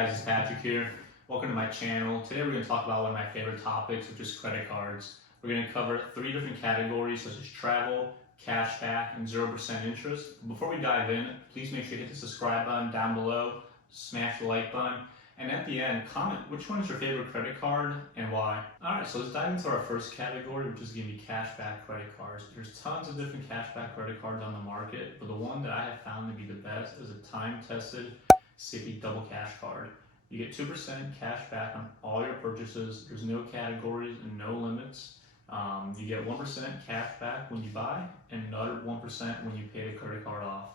guys, it's Patrick here. Welcome to my channel. Today we're going to talk about one of my favorite topics, which is credit cards. We're going to cover 3 different categories such as travel, cashback, and 0% interest. Before we dive in, please make sure you hit the subscribe button down below, smash the like button, and at the end, comment which one is your favorite credit card and why. Alright, so let's dive into our first category, which is going to be cashback credit cards. There's tons of different cashback credit cards on the market, but the one that I have found to be the best is a time-tested Citi DoubleCash card. You get 2% cash back on all your purchases. There's no categories and no limits. You get 1% cash back when you buy and another 1% when you pay the credit card off.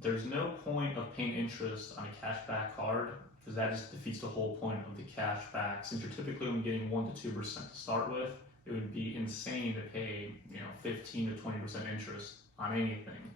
There's no point of paying interest on a cashback card because that just defeats the whole point of the cash back. Since you're typically only getting 1 to 2% to start with, it would be insane to pay 15 to 20% interest on anything.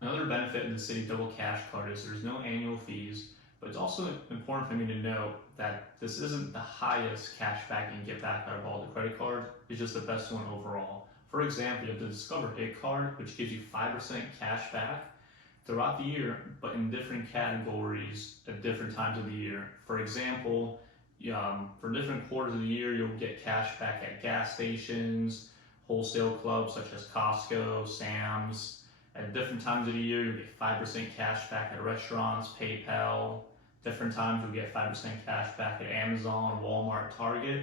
Another benefit of the Citi DoubleCash card is there's no annual fees, but it's also important for me to note that this isn't the highest cash back you can get back out of all the credit cards. It's just the best one overall. For example, you have the Discover It card, which gives you 5% cash back throughout the year, but in different categories at different times of the year. For example, for different quarters of the year, you'll get cash back at gas stations, wholesale clubs such as Costco, Sam's. At different times of the year, you'll get 5% cash back at restaurants, PayPal. Different times, you'll get 5% cash back at Amazon, Walmart, Target.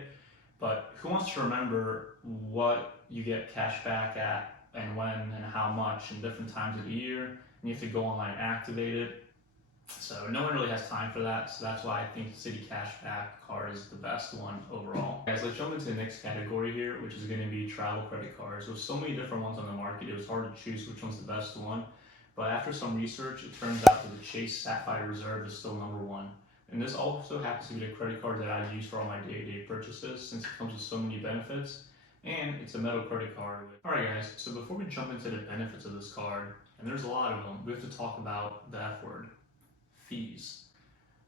But who wants to remember what you get cash back at and when and how much in different times of the year? And you have to go online and activate it. So no one really has time for that. So that's why I think the Citi Cashback card is the best one overall. Guys, let's jump into the next category here, which is going to be travel credit cards. There's so many different ones on the market. It was hard to choose which one's the best one. But after some research, it turns out that the Chase Sapphire Reserve is still #1. And this also happens to be the credit card that I use for all my day-to-day purchases since it comes with so many benefits. And it's a metal credit card. Alright guys, so before we jump into the benefits of this card, and there's a lot of them, we have to talk about the F word. Fees.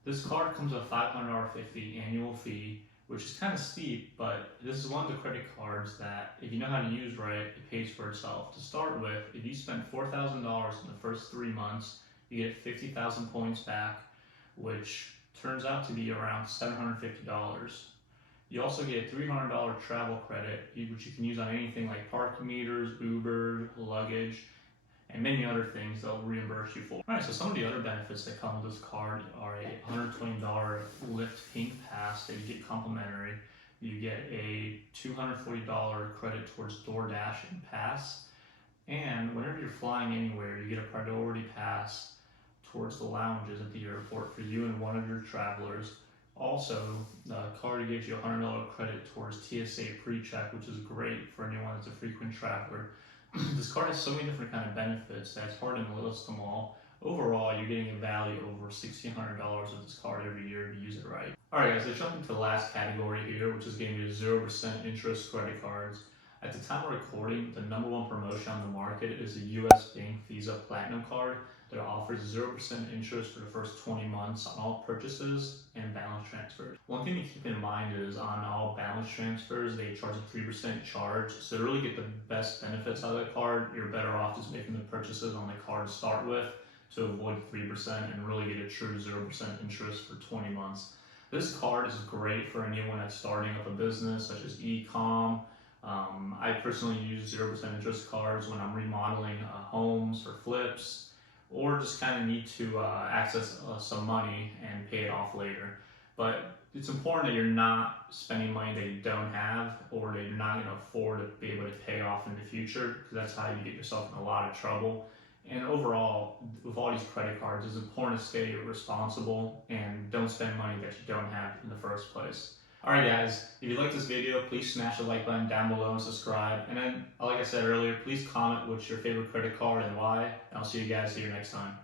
This card comes with a $550 annual fee, which is kind of steep, but this is one of the credit cards that if you know how to use right, it pays for itself. To start with, if you spend $4,000 in the first 3 months, you get 50,000 points back, which turns out to be around $750. You also get a $300 travel credit, which you can use on anything like parking meters, Uber, luggage, and many other things they'll reimburse you for. Alright, so some of the other benefits that come with this card are a $120 Lyft Pink pass that you get complimentary. You get a $240 credit towards Doordash and pass. And whenever you're flying anywhere, you get a priority pass towards the lounges at the airport for you and one of your travelers. Also, the card gives you a $100 credit towards TSA pre-check, which is great for anyone that's a frequent traveler. This card has so many different kind of benefits that it's hard to list them all. Overall, you're getting a value over $1,600 with this card every year if you use it right. Alright guys, let's jump into the last category here, which is going to be 0% interest credit cards. At the time of recording, the #1 promotion on the market is the US Bank Visa Platinum card that offers 0% interest for the first 20 months on all purchases and balance transfers. One thing to keep in mind is on all balance transfers, they charge a 3% charge. So to really get the best benefits out of the card, you're better off just making the purchases on the card to start with to avoid 3% and really get a true 0% interest for 20 months. This card is great for anyone that's starting up a business such as e-com. I personally use 0% interest cards when I'm remodeling homes for flips, or just kind of need to access some money and pay it off later. But it's important that you're not spending money that you don't have or that you're not going to afford to be able to pay off in the future, because that's how you get yourself in a lot of trouble. And overall, with all these credit cards, it's important to stay responsible and don't spend money that you don't have in the first place. Alright guys, if you like this video, please smash the like button down below and subscribe. And then, like I said earlier, please comment what's your favorite credit card and why. And I'll see you guys here next time.